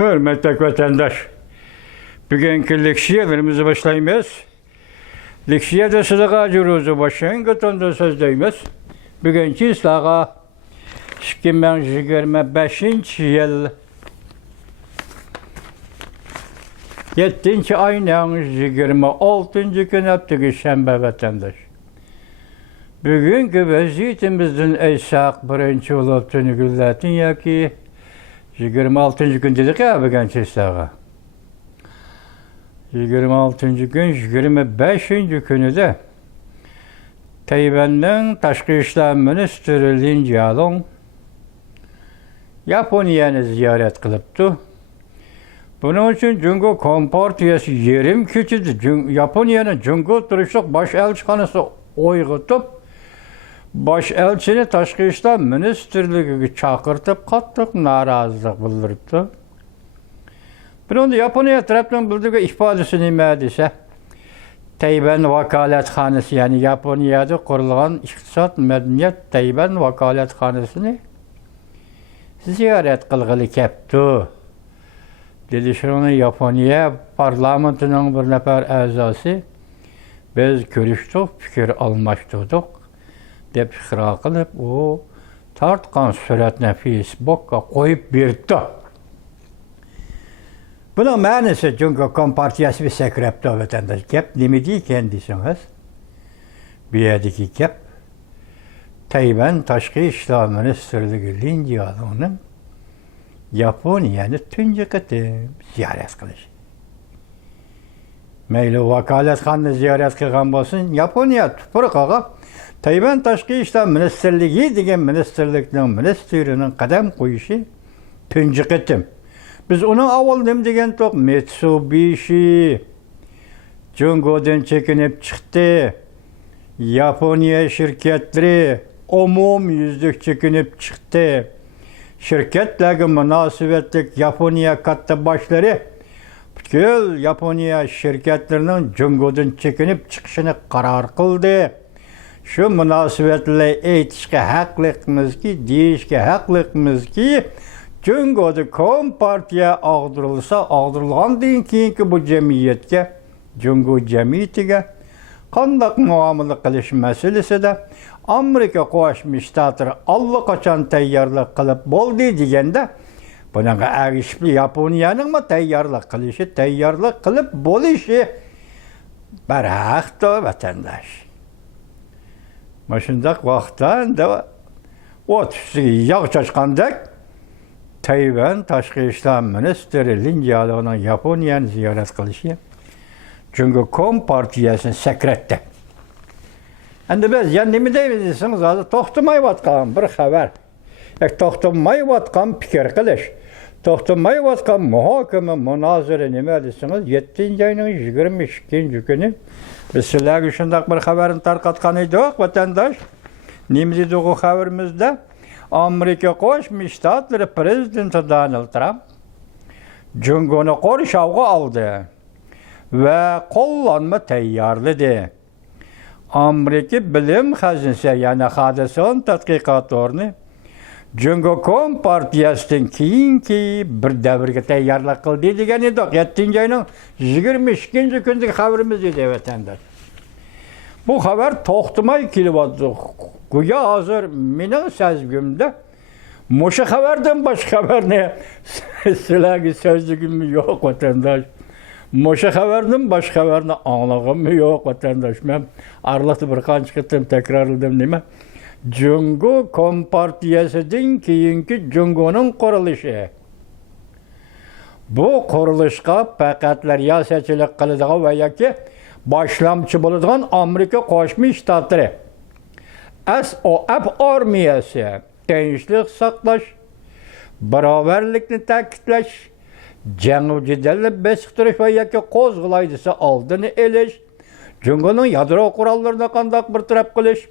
Hürmetli vatandaş, bugünkü leksiyalarımızı başlayımız. Leksiyada sıdağa juruzu başlayın, gıtında sözdeyimiz. Bugünkü sıdağa 2025 yıl 7. ayının 26. gün haftığı şembe vatandaş. Bugünkü vaziyetimizin eysak birinci olup tünügüllatin ya ki 26. gün dedik ya bugünkü sıdağa. 26. gün 25. günü de Tayvan'ın Taşkı İşler Ministri Lin Jialong Japonya'nı ziyaret kılıptı. Bunun için Cungo Kompartiyası yerim küçüldü. Japonya'nın Cungo Turuşluk Başelçihanısı oygutup Başelçini Taşkı İşler Ministerliği çağırtıp kattık narazılık bildiripti. Bunun Japonya tarafından bildirdiği ifadesi neydi ise Tayvan Vakalethanesi yani Japonya'da kurulan İktisat Medeniyet Tayvan Vakalethanesi'ni ziyaret kılgılı kepti. Dedi şunu Japonya parlamentinin bir nefer azası biz görüştük, fikir almıştık. Dep fikir kılıp o tartkan suratını Facebook'a koyup verdi. Bunun manası çünkü Kompartiyası bir sekrepte vatandaş. Kep ne değil kendisiniz? Bir yerdeki kep Tayvan Taşkı İşler Ministerliği Lin Jialong'un Japonya'nı tünce kıtı ziyaret kılışı. Meyli vakalethanını ziyaret kılgan olsun, Japonya tuprakağa Tayvan Taşkı İşler Ministerliği degen ministerlikten ministerinin kadem koyuşu tünce kıtım. Biz onun avval degen top Mitsubishi Jungo'dan çekinip çıktı. Japonya şirketleri umum yüzlük çekinip çıktı. Şirketlerle münasebetlik Japonya kattı başları bütün Japonya şirketlerinin Jungo'dan çekinip çıkışını karar kıldı. Şu münasebetle eğitişke haklıyız ki, deyişke haklıyız ki Jungo'da Kompartiya ağdırılsa, ağdırılan deyin ki bu cemiyetke, Jungo cemiyetiga kandak muamele kılış meselesi de Amerika Koşmuş Ştatları allakaçan teyyarlık kılıp boldu degende bunun erişli Japonya'nın mı teyyarlık kılışı, teyyarlık kılıp boluşu bıraktı vatandaş. Maşındak vaktan da o tüsü yağ çaşkandak Tayvan Taşkı İşler Ministri Lin Jialong'un Japonya'nı ziyaret kılışı. Çünkü Kompartiyası'nın sekrette. Endi biz nima deysiniz hozir to'xtamayotgan bir xabar. To'xtamayotgan fikr qilish, to'xtamayotgan muhokama, munozara nima deysiniz 7 ayning 22 kuni biz sizlarga shunday bir xabarni tarqatgan edik vatandosh. Nima dedi o xabarimizda? Amerika Qo'shma Shtatlari prezidenti Donald Trump Jungo'ni qo'rshovga oldi ve qo'llanma tayyorladi. Amerika Bilim Hazinasi yani Hadason tadqiqotlarini Jungo Kompartiyasidan keyingi bir davrga tayyorlik qildi degan edik. 7 ayning 22 kundagi xabarimiz edi vatandosh. Bu xabar to'xtamay kelyapti. Go'yo hozir mening sezgimda mushu xabardan boshqa xabarni sizlarga so'zligim yo'q vatandosh. Mushu xabardan boshqa xabarni anglag'im yo'q vatandosh. Men arlatib bir qancha qitim takrorladim nima? Jungo Kompartiyasidan keyingi Jungoning qurilishi. Bu qurilishga faqat riyosachilik qiladigan va yoki boshlamchi bo'ladigan Amerika Qo'shma Shtatlari SOF armiyasi tinchlik saqlash, barobarlikni ta'kidlash, jangojilarni besiqtirish va yoki qo'zg'alaydisə oldini olish, Jungoning yadro qurollarini qandoq bir taraf qilish,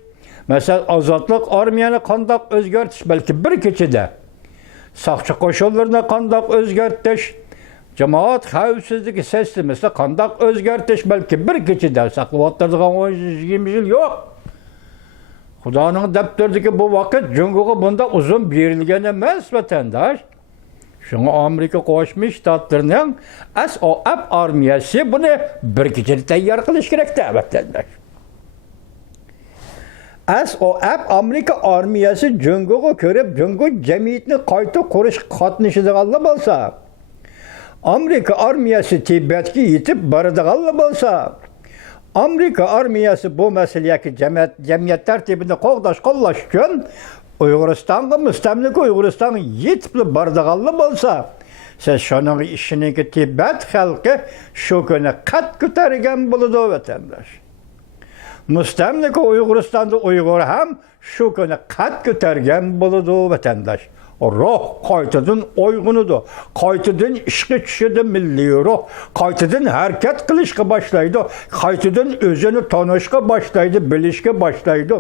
masalan, ozodlik armiyani qandoq o'zgartish, balki bir kechada soqchi qo'shinlarini qandoq o'zgartish, jamoat xavfsizligi sistemasini qandoq o'zgartish, balki bir kechada saqlab o'tiradigan 20 yil yo'q. Xudoning daftaridagi bu vaqt Jungo'ga bunda uzun berilgan emas vatandosh. Şuna Amerika Qo'shma Shtatlarining SOF armiyasi buni bir kechada tayyor qilish kerak albatta. SOF Amerika armiyasi jungoga ko'rib, jungo jamiyatni qayta qurish qatnashadiganlar bo'lsa, Amerika armiyasi Tibetga yetib boradiganlar bo'lsa, Amerika armiyasi bu masalaga jamiyat tartibini qo'llash uchun Uyg'uristonga mustamlika Uyg'uristonga yetib boradiganlar bo'lsa, siz shuning ishiniga Tibet xalqi shu kuni qat ko'targan bo'ladi vatandosh. Mustamlika Uyg'uristonda Uyg'ur ham shu kuni qat ko'targan bo'ladi vatandosh. Ruh qaytadan uyg'onadi, qaytadan ishga tushadi milliy ruh, qaytadan harakat qilishga boshlaydi, qaytadan o'zini tanishga boshlaydi, bilishga boshlaydi.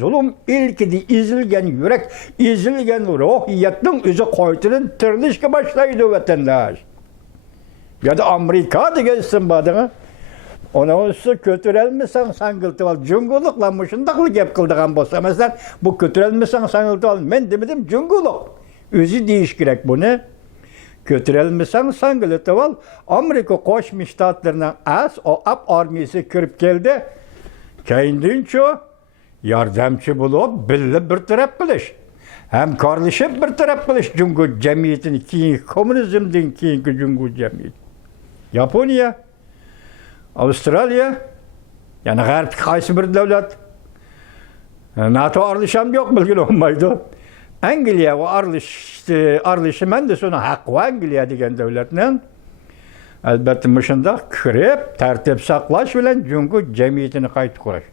Zulm ilkida ezilgan yurak, ezilgan ruhiyatning o'zi qaytadan tirilishga boshlaydi vatandosh. Ya da Amerika degan ism bormi? Onu kötürelmesen sangıltıval. Cungulukla muşundaklı gep kıldıgan bolsa. Mesela bu kötürelmesen sangıltıval. Men demedim cunguluk. Özü deyiş gerek bunu. Kötürelmesen sangıltıval. Amerika Qo'shma Shtatlarining SOF armiyasi kirib keldi. Kendinçe yardımcı bulup birli bir taraf qilish. Hamkorlashib bir taraf qilish Jungo jamiyatini keyingi kommunizmdan keyingi Jungo jamiyati. Yaponiya, Avustraliya, yani G'arb qaysi bir davlat, NATO aralasham yo'q bilgin olmaydi. Angliya va aralashiman desa uni haq va Angliya degan davlatning albatta mushunda kirib tartib saqlash bilan Jungo jamiyatini qayta qurish.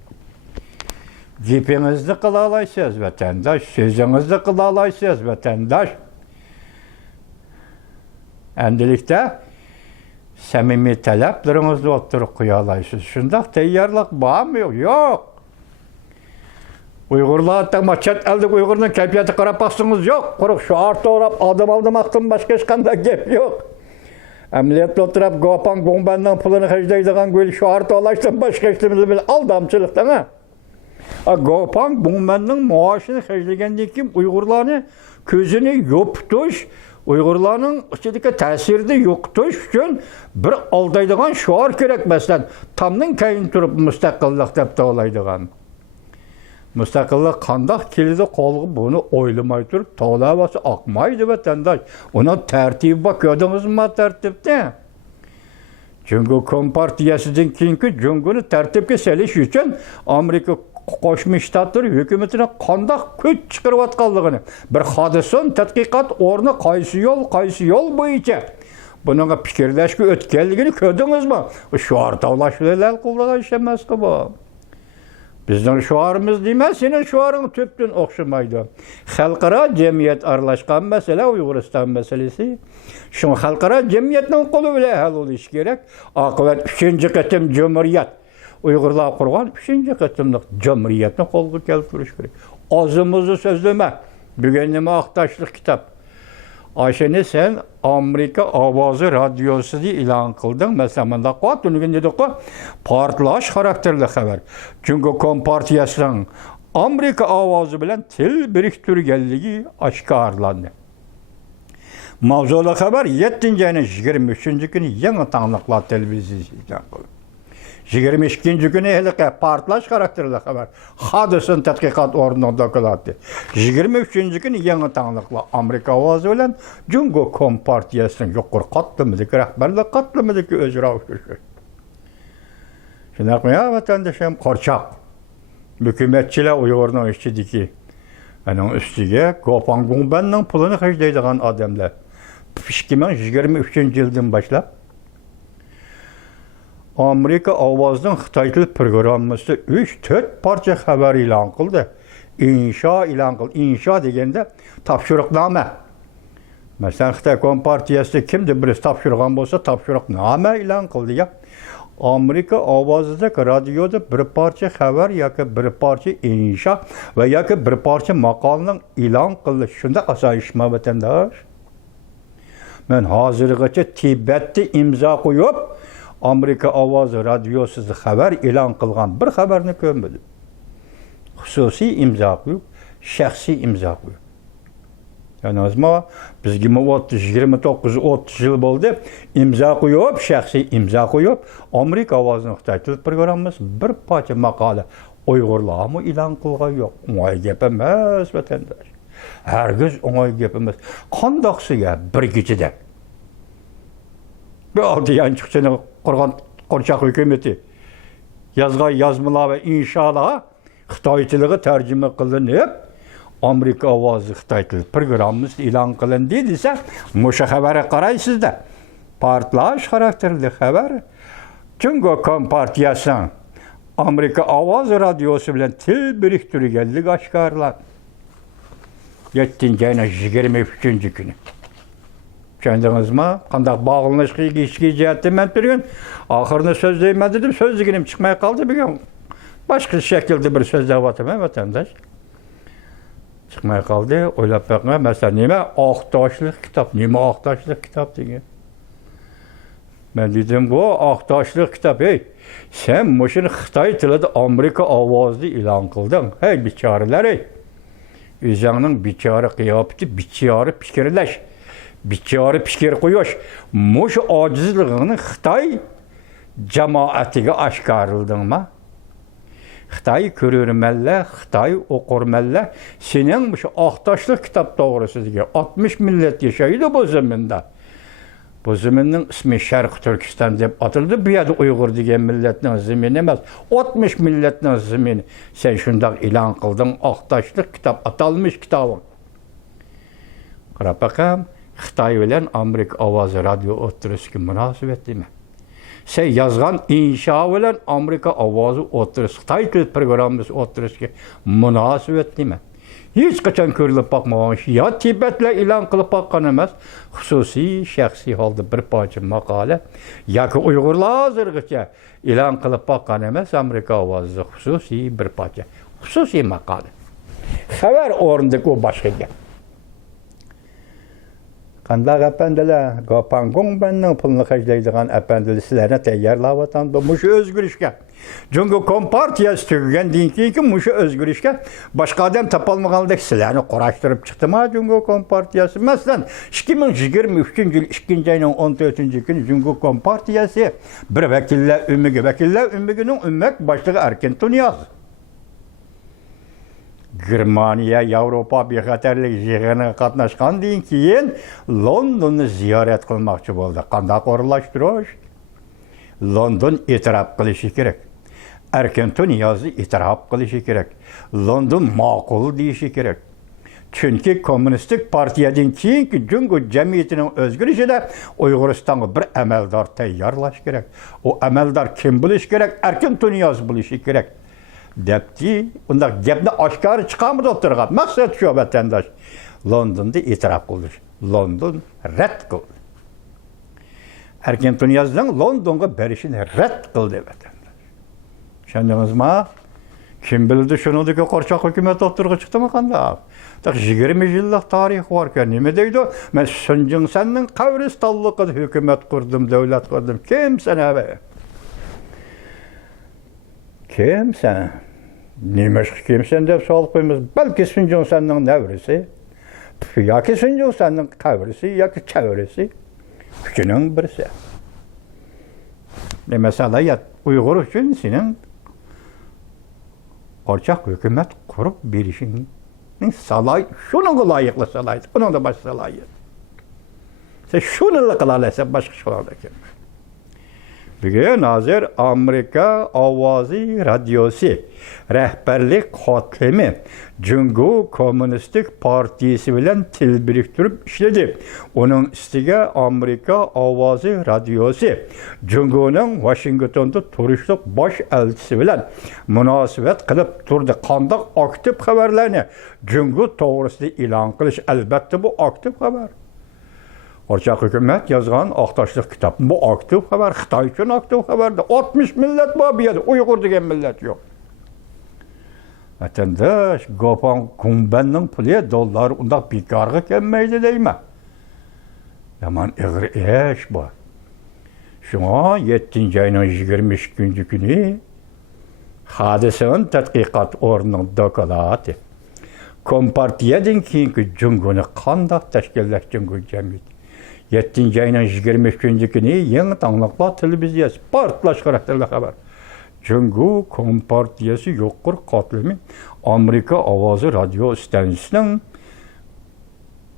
Gapingizni qila olasiz vatandosh, so'zingizni qila olasiz vatandosh. Endilikda samimiy talablaringizni o'ttirib qo'ya olasiz. Shundaq tayyorlik bormi? Yo'q. Uyg'urlar chet ellik Uyg'urning kayfiyati qarab baqsangiz yo'q. Quruq shior to'rab odam aldamoqdan boshqa hech qanday gap yo'q. Amaliyotda o'tirib Gopan Gombandan pulini xarjlaydigan go'l shior to'lashdan boshqa hech nima bilan aldamchilikdan ha. Gopan Gombanning maoshini xarjlagandan keyin Uyg'urlarni ko'zini yopitish, Uyg'urlarning ichidagi ta'sirini yo'qotish uchun bir aldaydigan shior kerak. Masalan, tamning keyin turib mustaqillik deb to'laydigan. Mustaqillik qandoq keldi qolg'i buni o'ylamay turib to'lavasi oqmaydi vatandosh. Uni tartibi bor, ko'rdingizmi tartibda? Jungo Kompartiyasidan keyingi Jungoni tartibga solish uchun Amerika Qo'shma Shtatlari hukumatining qandoq kuch chiqarayotganligini bir hodisin tadqiqot o'rni qaysi yo'l bo'yicha bunga fikrlashga o'tganligini ko'rdingizmi? Shior tavlash bilan qilgan ish emas-ku bu. Bizning shiorimiz demas, sening shioring tubdan o'xshamaydi. Xalqaro jamiyat aralashgan masala Uyg'uriston masalasi. Shu xalqaro jamiyatning qo'li bilan hal bo'lishi kerak. Oqibat 3-qatim jumhuriyat. Uyg'urlar qurgan 3-qatimlik jumhuriyatni qo'lga keltirish kerak. O'zimizni so'zlama. Bugun nima aqtashlik kitob. Ayşeni sen Amerika Ovozi radiosida e'lon qilding. Masalan, bunda qo'yib dedik ku, portlash xarakterli xabar. Jungo Kompartiyasining Amerika ovozi bilan til biriktirganligi oshkorlandi. Mavzuli xabar 7-ayning 23-kuni Yangi Tangliklar televiziyasidan qildi. 22-kuni haliqa portlash xarakterli xabar hodisin tadqiqot o'rnida dokladi. 23-kuni Yangi Tangliklar Amerika ovozi bilan Jungo Kompartiyasining yuqori qatlamidagi rahbarlar qatlamidagi o'zaro uchrashuv. Shunaqmi vatandoshim qo'rchoq. Hukumatchilar Uyg'urning ichidagi aning ustiga Gopan Gombanning pulini xarjlaydigan odamlar 2023-yildan boshlab Amerika Ovozining Xitoy til programmasida 3-4 parcha xabar e'lon qildi. Insho deganda topshiriqnoma. Masalan, Xitoy Kompartiyasida kimdir birisi topshirgan bo'lsa, topshiriqnoma e'lon qildi. Amerika Ovozida radioda bir parcha xabar yoki bir parcha insho va yoki bir parcha maqolning e'lon qilishi shunda asoyishma vatandosh. Men hozirgacha Tibetda imzo qo'yib Amerika Ovozi radiosida xabar e'lon qilgan bir xabarni ko'rmadim. Xususiy imzo qo'yib, shaxsiy imzo qo'yib. Yanılmazma, bizge 29-30 yıl oldu. İmza koyup, şahsi imza koyup, Amerika avazını Xitay tili programımız bir parça makale Uygurlarımı ilan kılgan yok. Oňay gep emas vatandaş. Herkes oňay gep emas. Qandaqsyga bir gecede. Bu aldı yançıkçını kurgan Qorçaq hükümeti yazgan yazmalar ve inşalar Xitay tiliga tercüme kılınıp Amerika avazı Xitay tili programımız ilan kılındı dese muşa habere qaraysızda. Partlaş karakterli haber. Çünkü Kompartiyasının Amerika Avaz Radyosu bilen til biriktirgenlik aşkarlar. 7. ayının 23. günü. Kendiniz-mi? Qandaq bağlanışqı ilişki jihatdan men turgan. Ahırını sözleymen dedim, sözlüğüm çıkmaya kaldı bir gün. Başka şekilde bir söz devatıma vatandaş. Çıkmaya kaldı, oylap bakma. Mesela nime? Ahtaşlık kitap. Nime ahtaşlık kitap diye. Ben dedim bu ahtaşlık kitap. Hey, sen muşun Xitay tilida Amerika avazlı ilan kıldın. Hey biçareler hey. Özünün biçare kıyafeti, biçare fikirleş. Biçare fikir koyuş. Muş acizliğini Xitay cemaatiga aşkarıldın mı? Xitay körürmelle, Xitay okurmelle. Senin bu ahtaşlık kitap doğrusu diye 60 millet yaşaydı bu zamanda. Bu zamanın ismi Şarkı Türkistan deb atıldı. Bu yerde Uygur degan milletning zemini emas. 60 milletning zemini. Sen şundaq ilan kıldın. Ahtaşlık kitap atalmış kitabın. Qarab bakam, Xitay bilen Amerika Avazı Radyo oturuşki münasebetli mi? Sen yazgan inşa bilen Amerika Avazı oturuş, Xitay tili programımız oturuşki münasebetli mi? Hiç kaçan körülüp bakmagan ya Tibet'le ilan kılıp bakkan emas, hususi, şahsi halda bir parça makale, ya ki Uygurlar hazırgıça ilan kılıp bakkan emas, Amerika Avazı hususi bir parça, hususi makale. Haber orundaki o başka gel. Qandaq əpəndilə, Qapanqong bəndən pulunu xərcləydiğən əpəndilisilərine təyyarlavatan da muşu özgürüşkə. Çünkü Kompartiyası tügügəndən ki, muşu özgürüşkə başqa adam tapalmağanlıqda sizlərini qoraşdırıb çıxdı mı çünkü Kompartiyası. Məsələn, 2023 yıl 2. ayının 14. günü çünkü Kompartiyası bir vəkillər ümmügünün ümmət başlığı Erkin Tunyaz. Germaniya, Avropa bexatarlik yig'iniga qatnashgandan keyin Londonni ziyorat qilmoqchi bo'ldi. Qanday o'rinlashtirish? London e'tirof qilishi kerak. Erkin Tunyozni e'tirof qilishi kerak. London ma'qul deyishi kerak. Chunki Kommunistik partiyadan keyingi Jungo jamiyatining o'zgarishida Uyg'uristonga bir amaldor tayyorlash kerak. O amaldor kim bo'lishi kerak? Erkin Tunyoz bo'lishi kerak. Depti, unda gapni oshkor chiqamidi o'tirgan. Maqsad shu vatandosh. Londonda e'tirof qildi. London rad qildi. Erkin Tunyozning Londonga berishini rad qildi vatandosh. Tushundingizmi? Kim bildi shunidagi Qorçaq hukumat o'tirg'i chiqdimi qanday? 20 yillik tarix var ki, nima deydi? Men Sunjingsanning qabristonligida hukumat qurdim, davlat qurdim. Kimsan abi? Kimsan? Nimaşki kimsan deb savol qo'yamiz. Balki Sunjingsanning navrisi, yoki Sunjingsanning qabrisi, yoki chavrisi. Üçünün birisi. Mesela ya Uygur üçün senin Qorçaq hükümet kurup berişinin salay, şunun layıklı salaydı, onun da baş salayı. Sen şununla kılarlarsa başka şeyler de gelmez. Bugün hazır Amerika Avazı Radyosu rehberlik hatlemi Jungo Komünistik Partisi bilen til biriktirip işledi. Onun üstüge Amerika Avazı Radyosu Jungo'nun Washington'da turuşluk baş elçisi bilen münasebet kılıp durdu. Kandak aktif haberlerini Jungo doğrusu ilan kılış. Elbette bu aktif haber. Qorçaq hükümet yazgan ahtaşlık kitap. Bu aktif haber, Xitay üçün aktif haberde. 60 millet var bir yerde, Uygur degen millet yok. Vatandaş, Gopan Kumben'nin pulu dollar unda bekarga kelmeydi deyme. Yaman eğri eş bu. Şuna 7. ayının 22. günü hadisenin tədqiqat orunun dokalatı. Kompartiyadan keyingi Cumhur'unu qandaq tashkillash Cumhur jamiyati. 7 ayının 23 günü yeni tanlıqlar televiziyası partlaş karakterli haber. Cumhur Kompartiyası yoqqur qatlimi Amerika Avazı radyo stansiyasının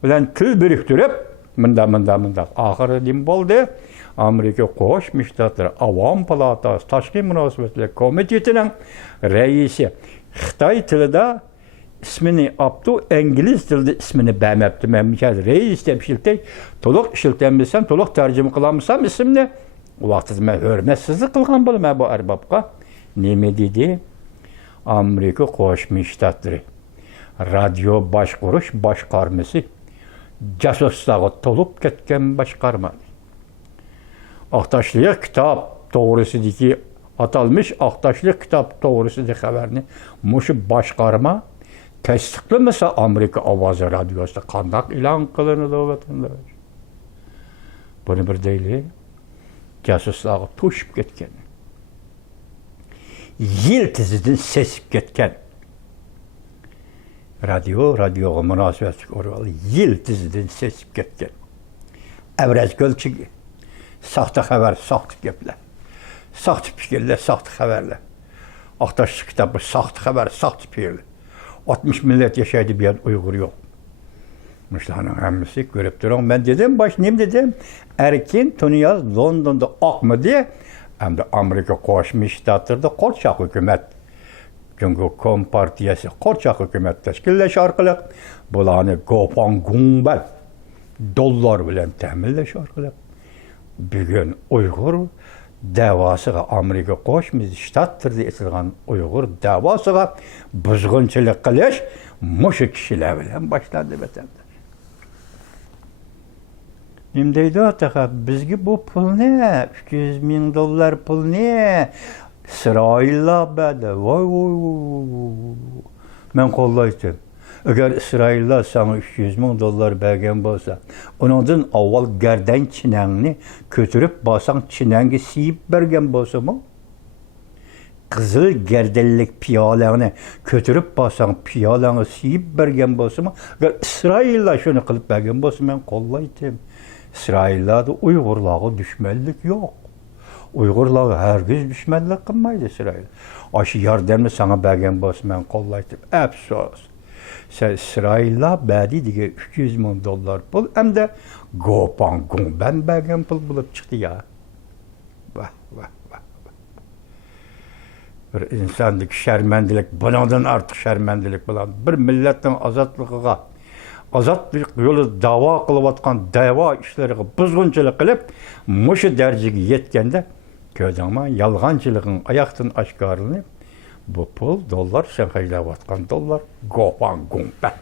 bilen til biriktirip mında ahırı dim boldu. Amerika Qo'shma Shtatlar Avam palatasi Tashqi munosabatlar komitetinin reisi Xitoy tilida ismini aptu, İngiliz tilida ismini bermabdi. Men reis deb ishiltay, to'liq ishiltanmasam, to'liq tarjima qilolmasam ismini vaqtida men hurmatsizlik qilgan bo'laman bu arbobga. Nima dedi? Amerika Qo'shma Shtatlari radio boshqarish boshqarmasi jasuslarga to'lib ketgan boshqarma. Aqtashliq kitob to'g'risidagi atalmış Aqtashliq kitob to'g'risidagi xabarni mushu boshqarma tasdiqlamasa Amerika Ovozi radiosida qandoq e'lon qilinadi vatandosh? Buni bir deylik, jasuslarga to'shib ketgan. Yil tizidan sesib ketgan. Radioga munosabatli o'rval yil tizidan sesib ketgan. Avrazgulchigi saxta xabar, saxta gaplar. Saxta fikrlar, saxta xabarlar. Aqtashliq kitobi saxta xabar, saxta fikrlar. 60 millet yaşaydı bir yer Uygur yok. Müştahının hammasi görüp durun. Ben dedim, neyim dedim? Erkin Tuniyaz London'da akma diye hem de Amerika Qo'shma Shtatlarida qo'rchoq hukumat. Çünkü Kompartiyasi qo'rchoq hukumat tashkillash orqali bularni Gopangumban dollar bilan ta'minlash orqali bugun Uyg'ur davosiga Amerika Qo'shma Shtatlarida etilgan Uyg'ur davosiga buzg'unchilik qilish mushu kishilar bilan boshlandi vatandosh. Nim deydi ota, bizga bu pul ne? 200 ming dollar pul ne? İsraillar berdi. Voy. Men qo'llaydim. Agar İsraillar sana 300 ming dollar bergan bo'lsa, undan avval gardan chinangni ko'tarib bosang chinangga siyib bergan bo'lsa-mu? Qizil gardanlik piyolani ko'tarib bosang piyolani siyib bergan bo'lsa-mu? Agar İsraillar shuni qilib bergan bo'lsa, men qo'llaydim. İsraillarda Uyg'urlarga düşmanlik yok. Uyg'urlar hergiz düşmanlik qilmaydi İsrail. Aşı yordamni sana bergan bo'lsa, men qo'llaydim. Afsus. Sen İsraillar berdi degan 300 ming dollar pul hamda Gopangumban bergan pul bo'lib chiqdi ya. Vah. Bir insonlik sharmandilik, bundan ortiq sharmandilik bilan bir millatning ozodlik yo'li da'vo qilayotgan da'vo ishlariga buzg'unchilik qilib, mushu darajaga yetganda ko'zingma yolg'onchiliging oyoqdan oshkorlanib, bu pul dollar shaqaylayotgan dollar Gopangumban.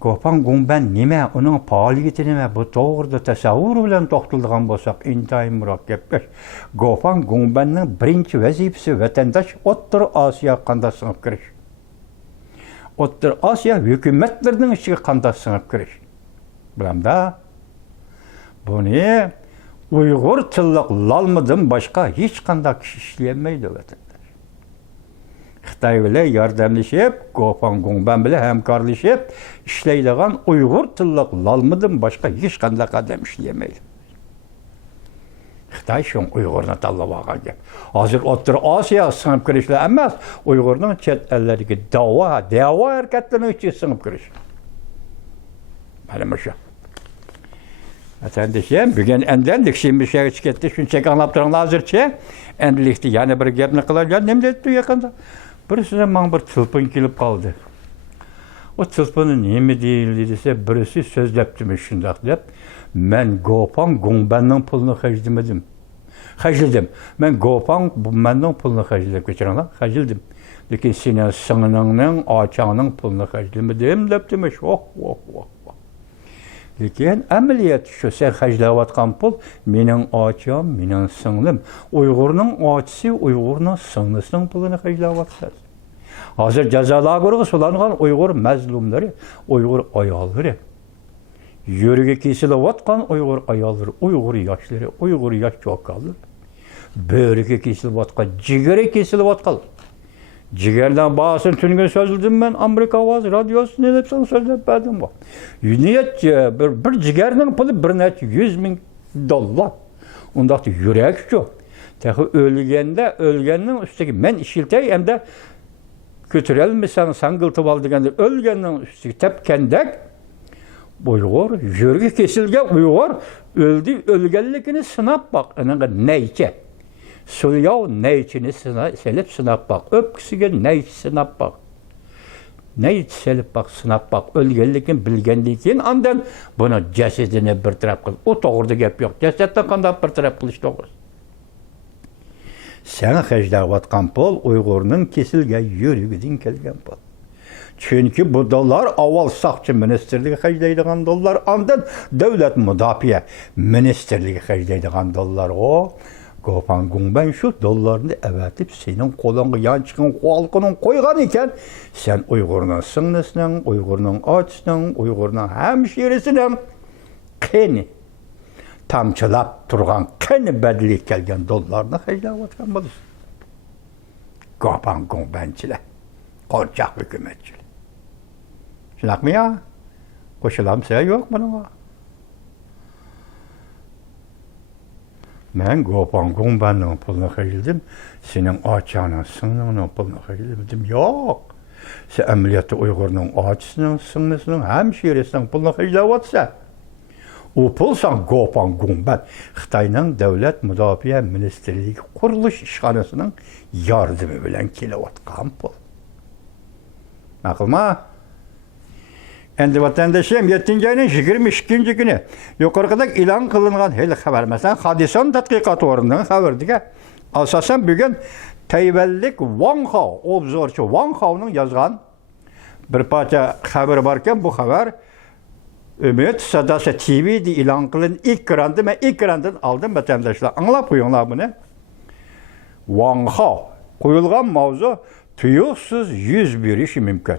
Gopangumban nima, uning faoliyati nima? Bu to'g'rida tasavvur bilan to'xtaladigan bo'lsak, intayin murakkab. Gopangumbanning birinchi vazifasi vatandosh O'rta Osiyo qanday singib kirish. O'rta Osiyo hukumatlarining ichiga qanday singib kirish. Bilamda buni Uyg'ur tilliq lalmidan boshqa hech qanday kishi ishlayolmaydi vatandosh. Xitoy bilan yordamlashib, Gopangumban bilan hamkorlashib ishlaydigan Uyg'ur tilliq lalmidan boshqa hech qanday qadam ishlayolmaydi. Xitoy shu Uyg'urni tanlab olgan gap. Hozir O'rta Osiyo singib kirishlar emas, Uyg'urning chet ellariga da'vo harakatlarini ichiga singib kirish. Mana shu. Vatandoshim, bugun endilik bir şey ketdi, shunchaki anglab turinglar hozircha. Endilikda yana bir gapni qiladigan, nima debdi yaqinda? Birisidan men bir telefon kelib qoldi. O telefonni nima deyildi desa, birisi so'zlabdimi shundoq deb, men Gopangumbanning pulini xajladim. Men Gopangumbanning pulini xajlab kechiringlar, xajladim. Lekin sening singliningning, ochangning pulini xajlamadim debdimi? Lekin amaliyat shu, sen xajlayotgan pul mening ocham, mening singlim. Uyg'urning ochisi, Uyg'urning singlisining pulini xajlayapsiz. Hozir jazolarga solingan Uyg'ur mazlumlari, Uyg'ur ayollari, yuriga kesilayotgan Uyg'ur ayollari, Uyg'ur yoshlari, Uyg'ur yosh cho'qallar, bo'riga kesilayotgan, jigari kesilayotgan, Jigerden bağısın tüngün sözüldüm ben Amerika Avaz Radyosu ne depsen sözlep verdim bu. Niyetçe bir jigerden pulu bir net 100.000 dolar. Ondaqda yürek şu. Tehi ölgenin üstüki men işiltey hem de götürelmesen sangıltıp al degende ölgenin üstüki tepkendek Uygur, yürgü kesilge Uygur öldü ölgenlikini sınap bak. Ananga neyçe. Sulyav neyçini selip sınap bak. Öpküsüge neyç sınap bak. Neyç selip bak sınap bak. Ölgenlikin bilgenlikin andan bunu cesedine bir taraf kıl. O doğruda gep yok. Cesetten kanda bir taraf kılış doğru. Sen hecda vatkan pol Uygur'un kesilge yürgüdün kelgen pol. Çünkü bu dolar aval sakçı ministerliği hecdeydiğen dolar andan devlet müdafiye ministerliği hecdeydiğen dolar o. Gopan Gungben şu dolarını evetip senin kolunu yan çıkan halkının koygan iken sen Uygur'un sınısının, Uygur'un açının, Uygur'un hemşiresinin keni tamçılap durgan keni bedeli kelgen dolarını hecdavatkan bulur. Gopan Gungbençiler, korcak hükümetçiler. Şunak mı ya? Koşulamsa yok bunun. Ben Gopan Gungben'in pulunu kıyıldım. Senin açağının sınırının pulunu kıyıldım. Yok. Sen emniyette Uygur'un açısının, sınırının, hemşiresinin pulunu kıyılavatsa. O pul san Gopan Gungben. Xitay'nın devlet müdafiye ministerliği kuruluş işhanasının yardımı bilen kilovatkan pul. Nakılma? Endi vatandaşım 7. ayının 22. günü yukarıda ilan kılıngan hel haber mesela Hadison tatqiqat orundan haberdiga asasen bugün Tayvanlik Wang Hao, obzorchi Wang Hao'nun yazgan bir parça haber varken bu haber Ümit Sadası TV'de ilan kılın ekrandı ben ekrandan aldım vatandaşlar anlap koyunlar bunu. Wang Hao koyulgan mavzu tuyuksuz 101 işi mümkün.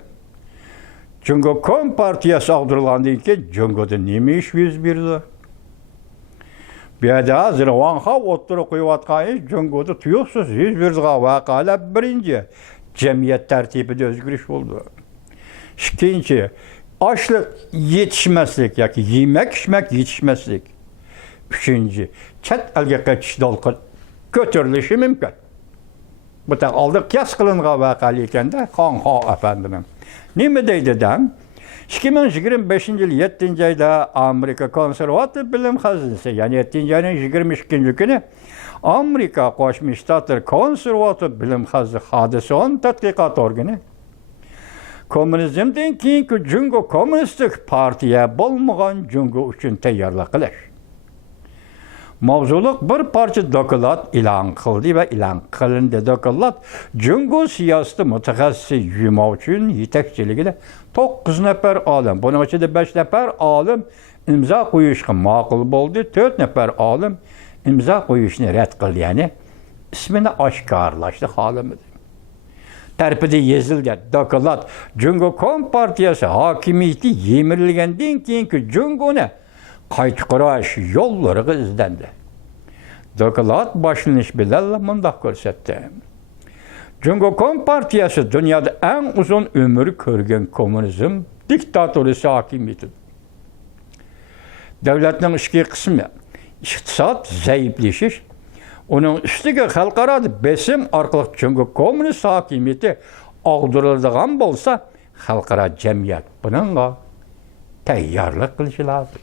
Çünkü Kom Partiyası aldırılandı ki Cungo'da neymiş 101'di? Bir de hazır Wang Hao oturup koyuvatkanı Cungo'da tuyuksuz 101'di vakala birinci cemiyet tertibinde özgürlük oldu. İkinci, açlık yetişmezlik, yani yemek içmek yetişmezlik. Üçüncü, çet elge kaçış dolku götürülüşü mümkün. Bu da aldık kıyas kılınğa vakalıyken de Wang Hao efendimin. Nime deydi dem? 2025 yıl 7. ayda Amerika Konservatif Bilim Hazinesi, yani 7. ayının 22. günü Amerika Koşmuş Ştatlar Konservatif Bilim Hazinesi Hadison Tatqiqat Organı Komünizmden keyinki Cungo Komünistik Partiye bolmagan Cungo üçün tayyorlik qilish. Mavzuluk bir parça dokulat ilan kıldı ve ilan kılındı dokulat Cungo siyaseti mütehassisi yuma üçün yetekçiliğiyle 9 nefer alim, bunun içinde 5 nefer alim imza koyuşuna makul oldu, 4 nefer alim imza koyuşunu red kıldı yani ismini aşkarlaştı halimiz. Terpide yazıldı dokulat Cungo Kom Partiyası hakimiyeti yemirilgenden keyinki Cungo ne? Qayta qurash yo'llari izlendi. Dokulat başlanış bilan mundaq ko'rsatdi. Cungo Kom Partiyasi dunyoda eng uzun ömür ko'rgan kommunizm diktatorisi hakimiyeti. Davlatning ichki qismi iqtisod zaiflashish, uning ustiga xalqaro besim orqali Cungo kommunist hakimiyeti og'diriladigan bo'lsa, xalqaro jamiyat bunga tayyorlik qilishi lozim.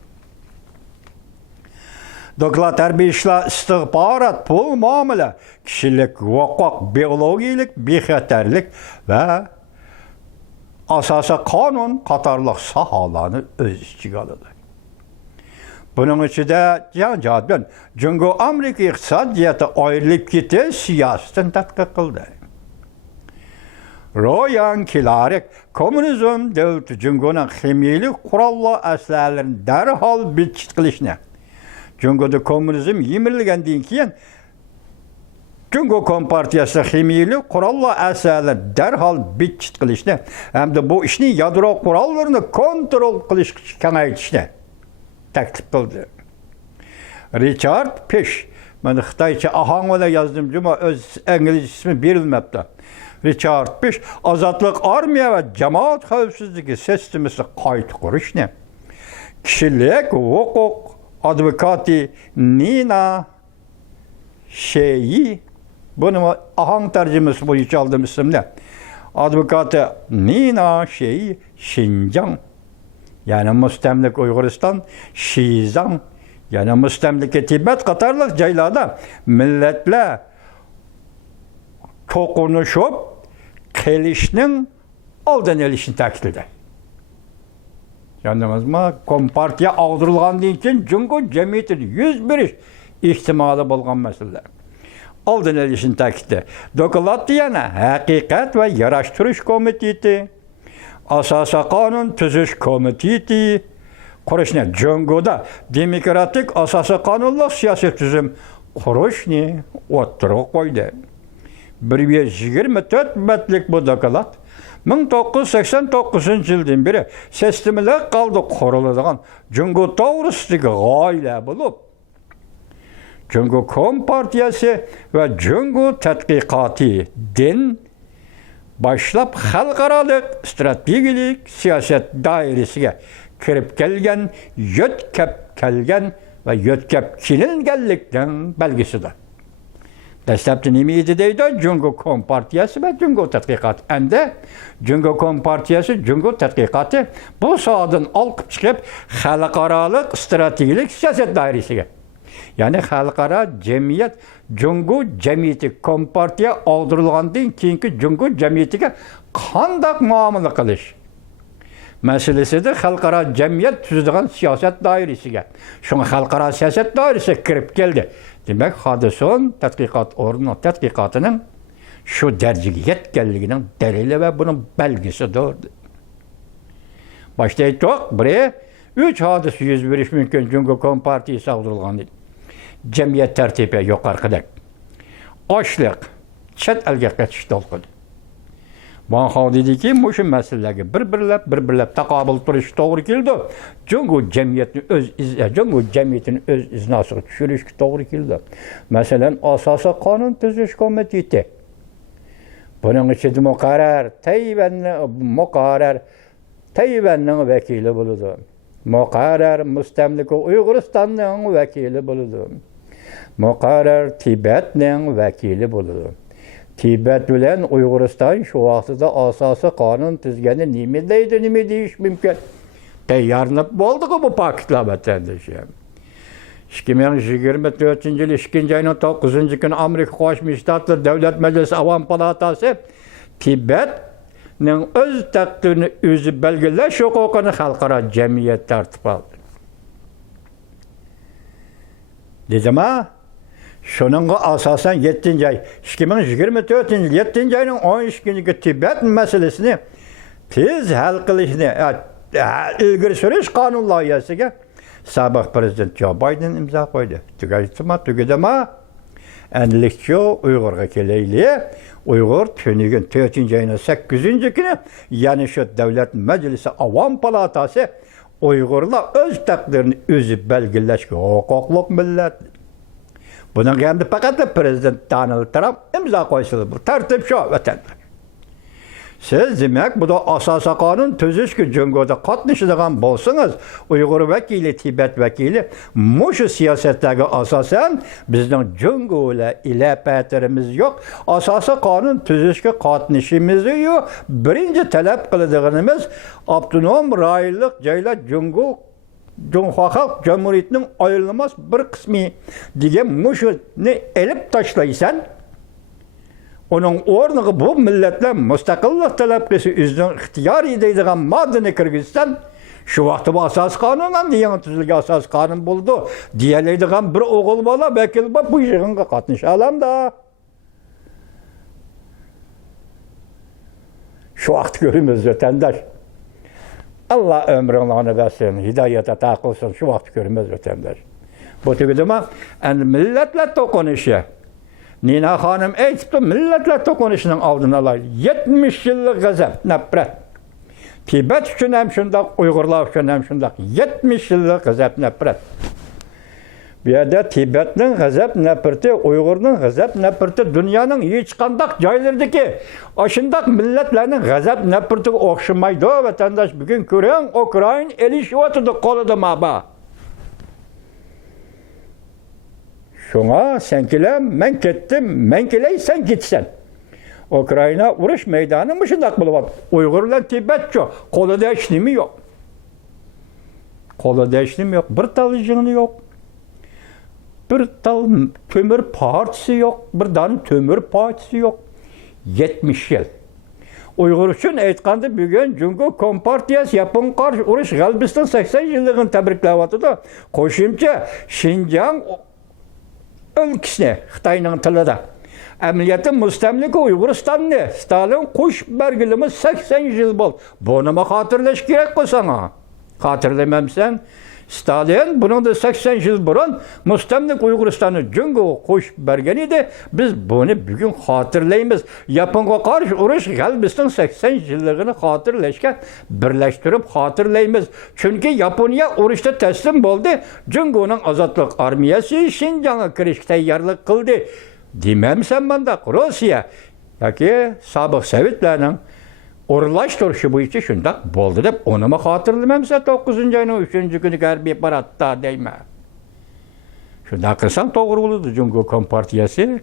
Doklat terbiyişler istihbarat, pul muamele, kişilik, hukuk, biyolojik, bexatarlik ve asası kanun katarlıq sahalarını öz içine alır. Bunun içinde can Cungo Amerika iqtisadiyatı ayrılıp gitti, siyasetin tatqiq kıldı. Royan Kilarik, komünizm devleti Cungo'nun ximiyelik kurallı aslarını derhal bitçit kılışına. Cungo'da komünizm yemirilgenden keyin Cungo Kom Partiyası ximiyeli kurallı asarlar derhal bitçit kılışını hem de bu işini yadro kurallarını kontrol kılış kengaytishni taklif kıldı. Richard Pesh, ben Xitaycha ahang ile yazdım cuma öz İngiliz ismi berilmepti. Richard Bush azatlık armiya ve cemaat xavfsizligi sistemasi qayta qurishni kishilik huquq advokati Nina Sheyi, buni ahang tarjimasi bo'yicha oldim ismini. Advokati Nina Sheyi Xinjiang, yani mustamlik Uyg'uriston, Shizang, yani mustamlika Tibet qatorliq joylarda millatlar to'qnashib kelishning oldini olishni ta'kidladi. Yandımızma, Kompartiya ağdırılğandan keyin Jungo jamiyatini yüz berish ihtimoli bo'lgan masalalar. Oldin olishni ta'kidladi. Dokladda yana Haqiqat va yarashtirish komiteti, Asosiy qonun tuzish komiteti qurishni, Jungoda demokratik asosiy qonunli siyosiy tuzum qurishni o'ttirib qo'ydi. 124 betlik bu doklad 1989 yıldan beri sistemler kaldı kurulduğun Jungo to'g'risidagi g'oya bo'lib, Jungo Kompartiyasi ve Jungo tadqiqoti din başlap xalqarалық strategik siyaset dairesiga kirib kelgan, yo'tkab kelgan ve yo'tkab kelinganlikdan belgisidir. Dastlabki nima edi deydi? Jungo Kompartiyasi ve Jungo tadqiqoti. Endi Jungo Kompartiyasi, Jungo tadqiqoti bu sohadan olqib chiqib xalqarалық strategik siyaset dairesiga. Yani xalqaro jamiyat Jungo jamiyati Kompartiya og'dirilgandan keyingi Jungo jamiyatiga qanday muomala qilish masalasida xalqaro jamiyat tuzadigan siyaset dairesiga. Shunga xalqaro siyaset dairesi kirib keldi. Demek Hadison tadqiqot o'rni tadqiqotining shu darajaga yetganligining dalili ve bunun belgisidir. Başta aytdik, biri 3 hodisa yuz berish mumkin Jungo Kompartiyasi og'dirilgan. Jamiyat tartibi yuqorqidek. Ochliq, chet elga ketish to'lqidi. Banxo dediki, mushu masalalarga bir-birlab taqobil turish to'g'ri keldi. Jungo jamiyatini o'z iznosiga tushirishga to'g'ri keldi. Masalan, asosiy qonun tuzish komiteti. Buning ichida Tayvanning vakili bo'ladi. Muqarrar mustamlika Uyg'uristonning vakili bo'ladi. Muqarrar Tibetning vakili bo'ladi. Tibet bilen Uyg'uriston shu vaqtida asosiy qonun tuzgani nima deyish mumkin. Tayyorlanib bo'ldi-ku bu paketlar deshim. 2024-yil 2-oyning 9-kuni Amerika Qo'shma Shtatlar Davlat Majlisi Avam palatasi Tibetning o'z taqdirini o'zi belgilash huquqini xalqaro jamiyat tartib oldi. Dedimmi? Şununla asasen 7. ay, 2024 yıl 7. ayının 13 günlük Tibet meselesini tez hal kılışını ilgiri sürüş kanun layihəsiga sabah Prezident Joe Biden imza koydu. Tügedema enlikçi Uygur'a keleyli, Uygur tünügün 4. ayının 8. günü yani şu Devlet Meclisi Avam Palatası Uygur'la öz takdirini özü belgeleşki hukukluk millet. Bunun yanında fakat Prezident Donald Trump imza koysun. Bu tertip şu vatandaş. Siz demek bu da asası kanun tüzüşkü Jungo'da katlaşıdığın bolsunuz. Uygur vekili, Tibet vekili muşu siyasetteki asasen bizden Jungo ile ilepetlerimiz yok. Asası kanun tüzüşkü katlaşımız yok. Birinci talep kıldığımız Abdunum raylık cayla Jungo Halk Cumhuriyeti'nin ayrılmaz bir kısmı diye muşu ne elip taşlaysan onun ornığı bu milletler müstakillik talabkisi üzden ihtiyar edeydiğen maddeni Kırgızistan şu vakti bu asas kanundan diyen tüzülge asas kanun buldu. Diyeleydiğen bir oğul bala bekil bu işinle katlaşalım da. Şu vakti görümüz vatandaş. Allah ömrünü versin, hidayete takılsın, şu vakti görmez vatandaş. Bu tügüdüme, milletle tokunuşu. Nina Hanım aytibdi, milletle tokunuşunun aldığını alaydı. 70 yıllık gazap, nefret. Tibet üçün hem şundak, Uygurlar üçün hem şundak. 70 yıllık gazap, nefret. Bu yerda Tibetning g'azab nafrati, Uyg'urning g'azab nafrati dunyoning hech qanday joylaridagi ashundaq millatlarning g'azab nafratiga o'xshamaydi. Vatandosh, bugun ko'ring, Ukraina elishyotdi qo'lida maba. Şuna sen kelem, men kettim, men keley, sen gitsen. Ukrayna uruş meydanı mı şundak bulup? Uygurlar Tibetçi, kolada işlemi yok. Kolada işlemi yok, bir tal jığını yok. Bir tal kömür partisi yok, bir tane kömür partisi yok. 70 yıl. Uygur üçün aytqanda bugün Cumhuriyet Kompartiyası Yapon qarşı uruş g'albiston 80 yılligini tabriklayotir. Qo'shimcha Şinjan ülkesine, Xitayning tilida. Amaliyotda mustamlika Uyg'uristonni Stalin qo'shib bergilimiz 80 yil bo'ldi. Buni nima xotirlash kerak bo'lsa-a? Xotirlamamsan, Stalin buningda 80 yil burun mustamlik Uyg'uristonni Jungoga qo'shib bergan edi. Biz buni bugun xotirlaymiz. Yaponga qarshi urush g'albiston 80 yilligini xotirlashga birlashtirib xotirlaymiz. Chunki Yaponiya urushda taslim bo'ldi. Jungoning ozodlik armiyasi Şinjan'a kirishga tayyorlik qildi. Demamsan banda Rossiya yoki sobiq Sovetlarning o'rlashtirishi bo'yicha shunday bo'ldi deb unimi xotirlamamsa 9-oyning 3-kuni harbiy paradda deyman. Shunday qilsam to'g'ri bo'ladi Jungo Kompartiyasi.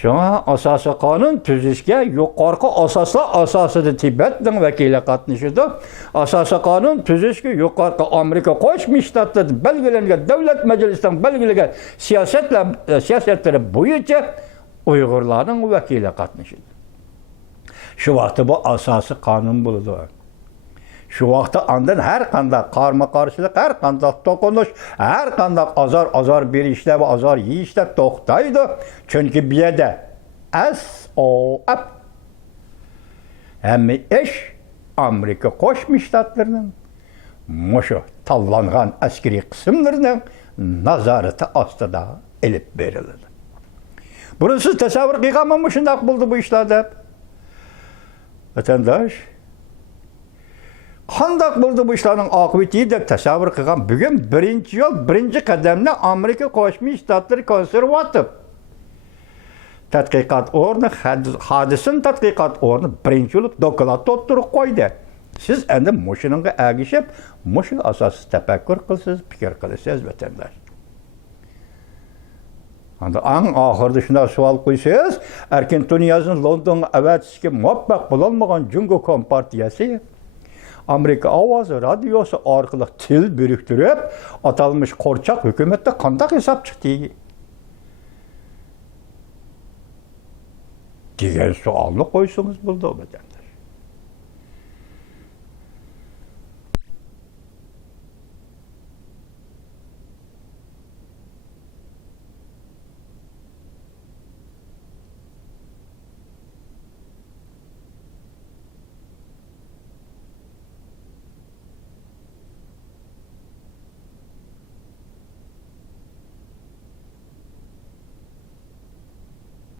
Shuna asosiy qonun tuzishga yuqorqi asoslar asosida Tibetning vakili qatnashdi. Asosiy qonun tuzishga yuqorqi Amerika Qo'shma Shtatlarida belgilangan davlat majlisining belgilagan siyosatlari bo'yicha Uyg'urlarning vakili qatnashdi. Şu vaqtda bu asosiy qonun bo'ladi. Şu vaqtda andan har qanday qarama-qarshilik, har qanday to'qinish, har qanday azor berishlar va azor yeyishlar to'xtaydi. Chunki bu yerda SOF hamma ish Amerika Qo'shma Shtatlarining mushu tanlangan askariy qismlarining nazorati ostida elib beriladi. Buni siz tasavvur qilganmi shunday bo'ldi bu ishlarda? Vatandaş, qanday bo'ldi bu ishlarning oqibati deb tasavvur qilgan. Bugun birinchi yo'l, birinchi qadamni Amerika Qo'shma Shtatlari konservativ tadqiqot o'rni, hodisin tadqiqot o'rni birinchi yo'l doklad o'ttirib qo'ydi. Siz endi mushuninga agishib, mushu asosiy tafakkur qilsiz, fikr qilasiz vatandaş. Anda ang ahırda şuna sual qo'ysangiz, erkin dunyoning Londonga avatishga muvaffaq bo'lolmagan Jungo Kompartiyasi Amerika ovozi radiosi orqali til biriktirib, atalmış qo'rchoq hukumatda qanday hisob chiqdi degan savolni qo'ysangiz bo'ldi vatandosh.